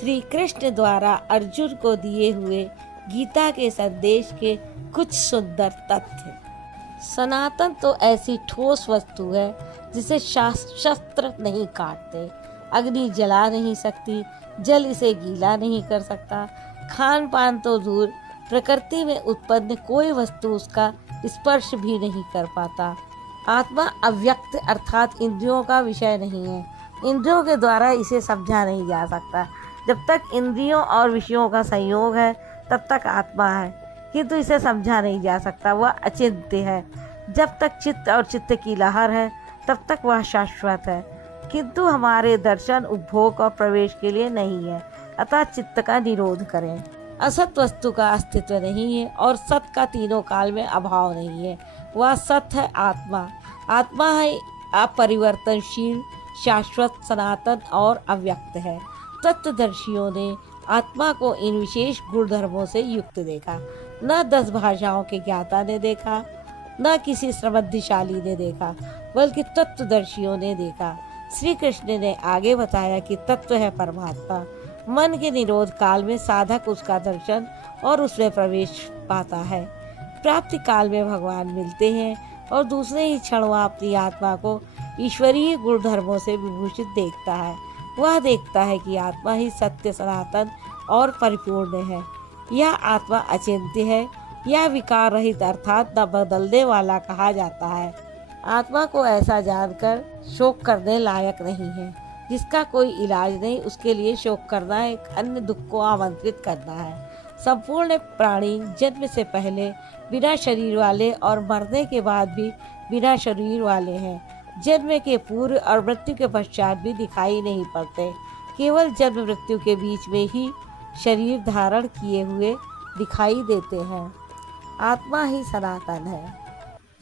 श्री कृष्ण द्वारा अर्जुन को दिए हुए गीता के संदेश के कुछ सुंदर तथ्य। सनातन तो ऐसी ठोस वस्तु है जिसे शस्त्र नहीं काटते, अग्नि जला नहीं सकती, जल इसे गीला नहीं कर सकता, खान पान तो दूर, प्रकृति में उत्पन्न कोई वस्तु उसका स्पर्श भी नहीं कर पाता। आत्मा अव्यक्त अर्थात इंद्रियों का विषय नहीं है, इंद्रियों के द्वारा इसे समझा नहीं जा सकता। जब तक इंद्रियों और विषयों का संयोग है तब तक आत्मा है, किंतु इसे समझा नहीं जा सकता, वह अचिंत्य है। जब तक चित्त और चित्त की लहर है तब तक वह शाश्वत है, किंतु हमारे दर्शन उपभोग और प्रवेश के लिए नहीं है, अतः चित्त का निरोध करें। असत वस्तु का अस्तित्व नहीं है और सत का तीनों काल में अभाव नहीं है, वह सत है आत्मा। आत्मा है अपरिवर्तनशील, शाश्वत, सनातन और अव्यक्त है। तत्वदर्शियों ने आत्मा को इन विशेष गुणधर्मों से युक्त देखा। न 10 भाषाओं के ज्ञाता ने देखा, न किसी समृद्धिशाली ने देखा, बल्कि तत्वदर्शियों ने देखा। श्री कृष्ण ने आगे बताया कि तत्व है परमात्मा। मन के निरोध काल में साधक उसका दर्शन और उसमें प्रवेश पाता है। प्राप्ति काल में भगवान मिलते हैं और दूसरे ही क्षण वह अपनी आत्मा को ईश्वरीय गुणधर्मों से विभूषित देखता है। वह देखता है कि आत्मा ही सत्य, सनातन और परिपूर्ण है। यह आत्मा अचिंत्य है, यह विकार रहित अर्थात न बदलने वाला कहा जाता है। आत्मा को ऐसा जानकर शोक करने लायक नहीं है। जिसका कोई इलाज नहीं, उसके लिए शोक करना एक अन्य दुख को आमंत्रित करना है। संपूर्ण प्राणी जन्म से पहले बिना शरीर वाले और मरने के बाद भी बिना शरीर वाले हैं। जन्म के पूर्व और मृत्यु के पश्चात भी दिखाई नहीं पड़ते, केवल जन्म मृत्यु के बीच में ही शरीर धारण किए हुए दिखाई देते हैं। आत्मा ही सनातन है।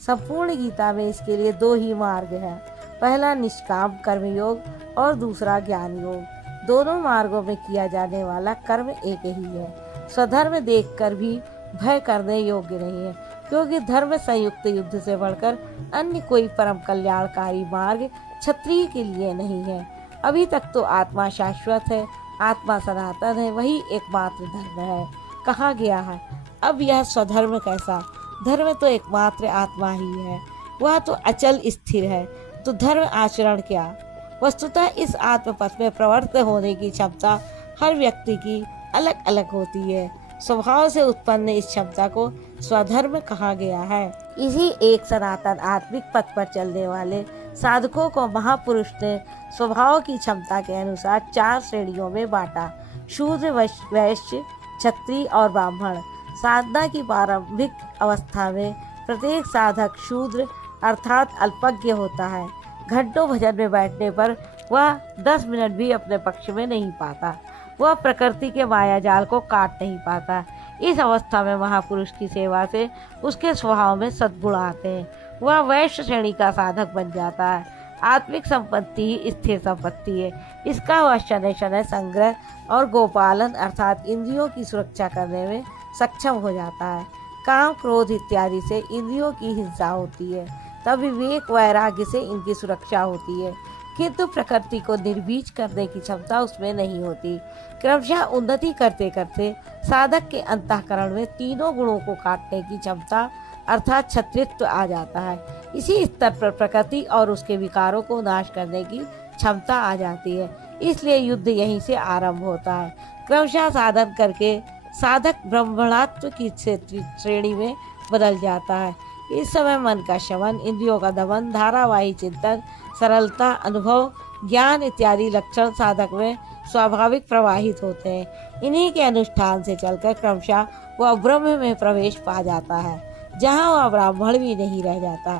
संपूर्ण गीता में इसके लिए 2 ही मार्ग हैं, पहला निष्काम कर्मयोग और दूसरा ज्ञान योग। दोनों मार्गों में किया जाने वाला कर्म एक ही है। स्वधर्म देखकर भी भय करने योग्य नहीं है, क्योंकि धर्म संयुक्त युद्ध से बढ़कर अन्य कोई परम कल्याणकारी मार्ग क्षत्रिय के लिए नहीं है। अभी तक तो आत्मा शाश्वत है, आत्मा सनातन है, वही एकमात्र धर्म है कहा गया है। अब यह स्वधर्म कैसा? धर्म तो एकमात्र आत्मा ही है, वह तो अचल स्थिर है, तो धर्म आचरण क्या? वस्तुतः इस आत्मपथ में प्रवृत्त होने की क्षमता हर व्यक्ति की अलग अलग होती है। स्वभाव से उत्पन्न इस क्षमता को स्वधर्म कहा गया है। इसी एक सनातन आत्मिक पथ पर चलने वाले साधकों को महापुरुष ने स्वभाव की क्षमता के अनुसार 4 श्रेणियों में बांटा: शूद्र, वैश्य, क्षत्रिय और ब्राह्मण। साधना की प्रारंभिक अवस्था में प्रत्येक साधक शूद्र अर्थात अल्पज्ञ होता है। घंटों भजन में बैठने पर वह 10 मिनट भी अपने पक्ष में नहीं पाता, वह प्रकृति के माया जाल को काट नहीं पाता। इस अवस्था में महापुरुष की सेवा से उसके स्वभाव में सद्गुण आते हैं, वह वैश्य श्रेणी का साधक बन जाता है। आत्मिक संपत्ति ही स्थिर संपत्ति है, इसका वह शनै शनै संग्रह और गोपालन अर्थात इंद्रियों की सुरक्षा करने में सक्षम हो जाता है। काम, क्रोध इत्यादि से इंद्रियों की हिंसा होती है, तब विवेक वैराग्य से इनकी सुरक्षा होती है, किंतु प्रकृति को निर्बीज करने की क्षमता उसमें नहीं होती। क्रमशः उन्नति करते करते साधक के अंतःकरण में तीनों गुणों को काटने की क्षमता अर्थात क्षत्रित्व आ जाता है। इसी स्तर पर प्रकृति और उसके विकारों को नाश करने की क्षमता आ जाती है। इसलिए युद्ध यहीं से आरंभ होता है। क्रमशः साधन करके साधक ब्रह्मणात्व की श्रेणी में बदल जाता है। इस समय मन का शमन, इंद्रियों का दमन, धारावाही चिंतन, सरलता, अनुभव, ज्ञान इत्यादि लक्षण साधक में स्वाभाविक प्रवाहित होते हैं। इन्हीं के अनुष्ठान से चलकर क्रमशः वह ब्रह्म में प्रवेश पा जाता है, जहाँ वह ब्राह्मण भी नहीं रह जाता।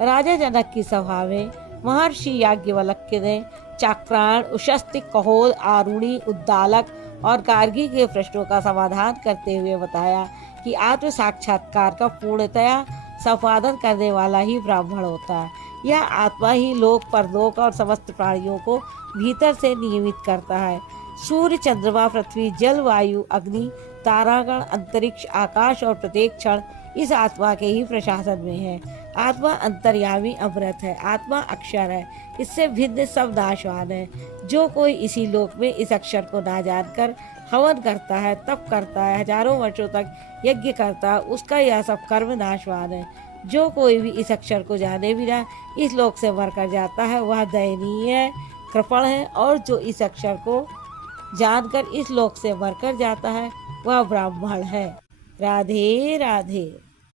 राजा जनक की सभा में महर्षि याज्ञवल्क्य ने चाक्रायण, उशस्तिक, कहोल, आरुणि, उद्दालक और गार्गी के प्रश्नों का समाधान करते हुए बताया कि आत्म साक्षात्कार का पूर्णतया संपादन करने वाला ही ब्राह्मण होता है। यह आत्मा ही लोक, परलोक और समस्त प्राणियों को भीतर से नियमित करता है। सूर्य, चंद्रमा, पृथ्वी, जल, वायु, अग्नि, तारागण, अंतरिक्ष, आकाश और प्रत्येक क्षण इस आत्मा के ही प्रशासन में है। आत्मा अंतर्यामी अमृत है, आत्मा अक्षर है, इससे भिन्न सब नाशवान है। जो कोई इसी लोक में इस अक्षर को ना जानकर हवन करता है, तप करता है, हजारों वर्षों तक यज्ञ करता है, उसका यह सब कर्म नाशवान है। जो कोई भी इस अक्षर को जाने बिना इस लोक से मर कर जाता है, वह दयनीय है, कृपण है, और जो इस अक्षर को जानकर इस लोक से मरकर जाता है, वह ब्राह्मण है। राधे राधे।